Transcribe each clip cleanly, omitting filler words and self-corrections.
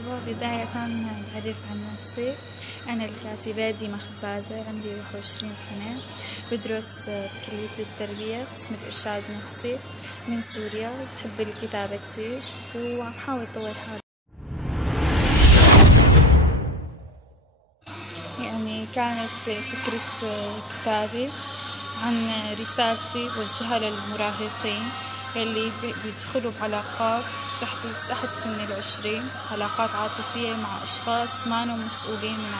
مرحبا. بداية بعرف عن نفسي. أنا الكاتبة ديما خبازة، عمري 21 سنة، بدرس بكلية التربية قسم الإرشاد النفسي من سوريا. بحب الكتابة كتير وعم حاول طور حالي. يعني كانت فكرة كتابي عن رسالتي وجهها للمراهقين يلي بيدخلوا بعلاقات تحت سن 20، علاقات عاطفية مع أشخاص ما هم مسؤولين من.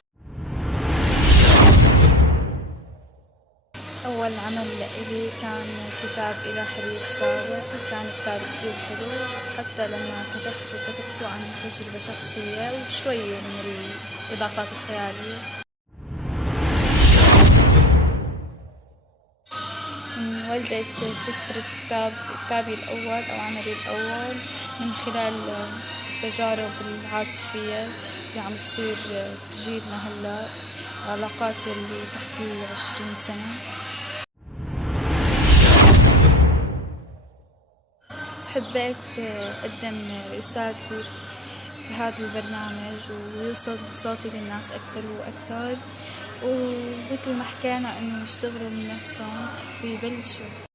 أول عمل لإلي كان كتاب إلى حبيب سابق، وكان كتاب كتير حلو. حتى لما كتبته عن تجربة شخصية وشوية من الإضافات الخيالية. ولدت فكرة كتابي الأول أو عملي الأول من خلال التجارب العاطفية اللي عم تصير بجيلنا هلا، علاقات اللي تحت 20 سنة. حبيت أقدم رسالتي بهذا البرنامج ويوصل صوتي للناس أكثر وأكثر، ومثل ما حكينا إنه يشتغلوا من نفسهم ويبلشوا